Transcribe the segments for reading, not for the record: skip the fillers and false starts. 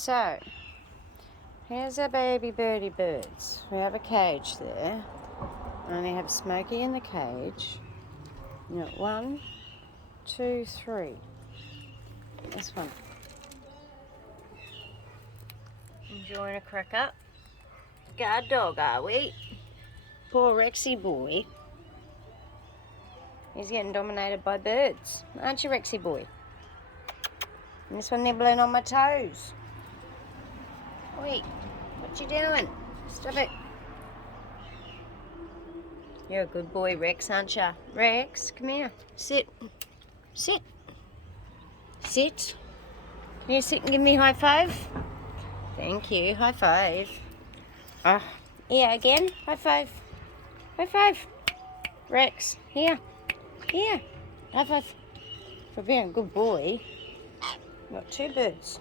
So, here's our baby birdie birds. We have a cage there. I only have Smokey in the cage. You got 1, 2, 3. This one. Enjoying a cracker. Guard dog, are we? Poor Rexy boy. He's getting dominated by birds. Aren't you, Rexy boy? And this one nibbling on my toes. Wait, what you doing? Stop it. You're a good boy, Rex, aren't you? Rex, come here. Sit. Sit. Sit. Can you sit and give me a high five? Thank you. High five. Oh, yeah, again. High five. High five. Rex, here. Here. High five. For being a good boy. Got 2 birds.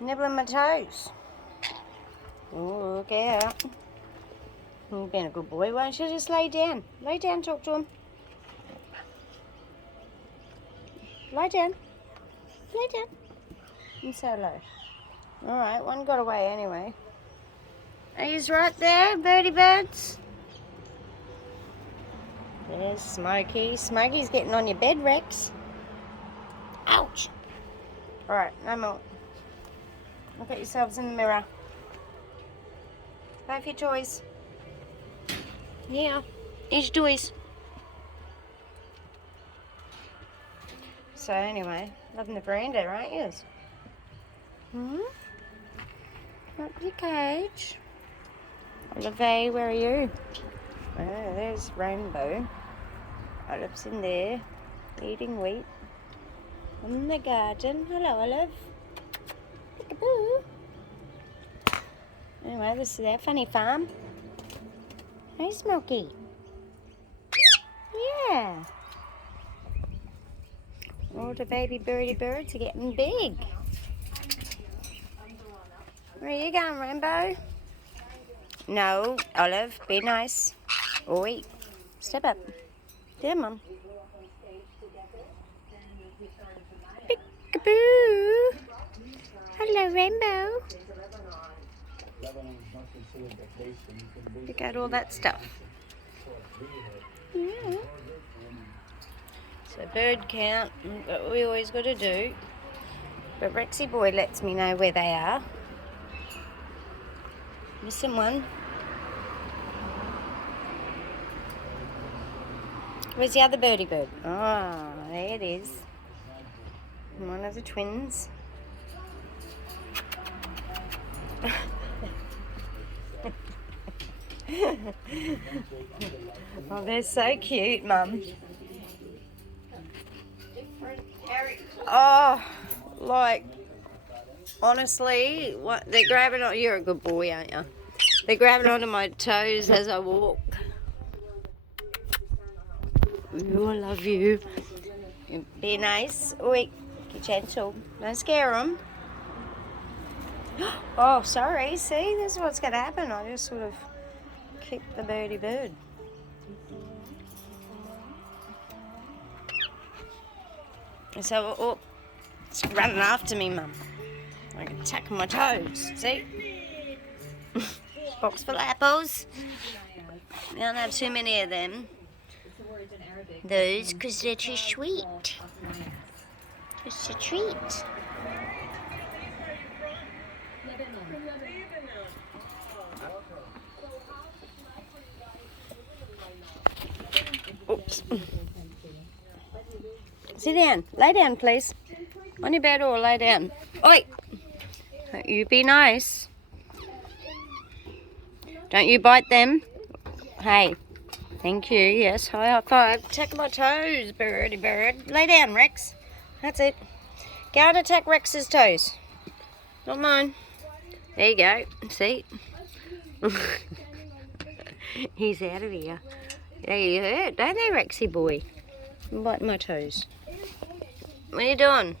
Nibbling my toes. Oh, look out. You've been a good boy. Why don't you just lay down? Lay down, talk to him. Lie down. Lay down. And say hello. Alright, one got away anyway. Are you right there, birdie birds? There's Smokey. Smokey's getting on your bed, Rex. Ouch. Alright, no more. Look at yourselves in the mirror. Play with your toys. Yeah, here's your toys. So anyway, loving the veranda, aren't you? Up your cage. Olive, where are you? Oh, there's Rainbow. Olive's in there, eating wheat. In the garden. Hello, Olive. Peekaboo. Anyway, this is our funny farm. Hey, Smokey. Yeah. All the baby birdie birds are getting big. Where are you going, Rainbow? No, Olive, be nice. Oi, step up. There, Mum. Peekaboo. Hello, Rainbow. Pick out all that stuff. Yeah. So bird count, what we always got to do. But Rexy boy lets me know where they are. Missing one. Where's the other birdie bird? Oh, there it is. One of the twins. Oh, they're so cute, Mum. Oh, like, honestly, what they're grabbing on. You're a good boy, aren't you? They're grabbing onto my toes as I walk. Ooh, I love you. Be nice. Oi, be gentle. Don't scare them. Oh, sorry. See, this is what's going to happen. I just sort of kicked the birdie bird. So, oh, it's running after me, Mum. I'm attacking my toes. See? Box full of apples. We don't have too many of them. Those, because they're too sweet. Just a treat. Oops. Sit down. Lay down, please. On your bed or lay down. Oi! Don't you be nice. Don't you bite them. Hey. Thank you. Yes. High five. Attack my toes, birdie bird. Lay down, Rex. That's it. Go and attack Rex's toes. Not mine. There you go. See? He's out of here. They hurt, don't they, Rexy boy? Bite my toes. What are you doing?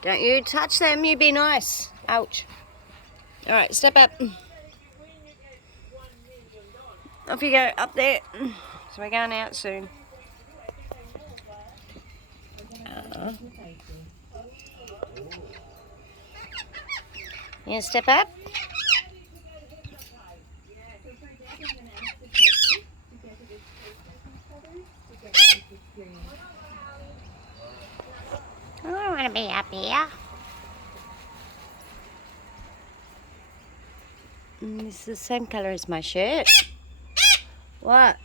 Don't you touch them, you be nice. Ouch. Alright, step up. Off you go, up there. So we're going out soon. You gonna step up? I don't want to be up here. This is the same colour as my shirt. What?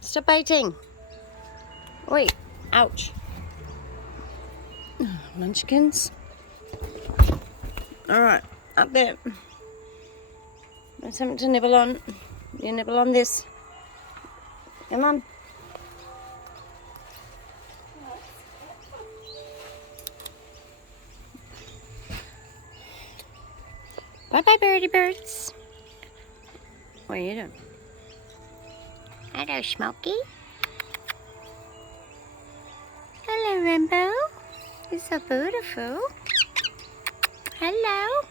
Stop biting. Wait. Ouch. Munchkins. Alright, up there. There's something to nibble on. You nibble on this. Come on. Bye-bye, birdie birds. What are you doing? Hello, Smokey. Hello, Rainbow. You're so beautiful. Hello.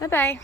Bye-bye.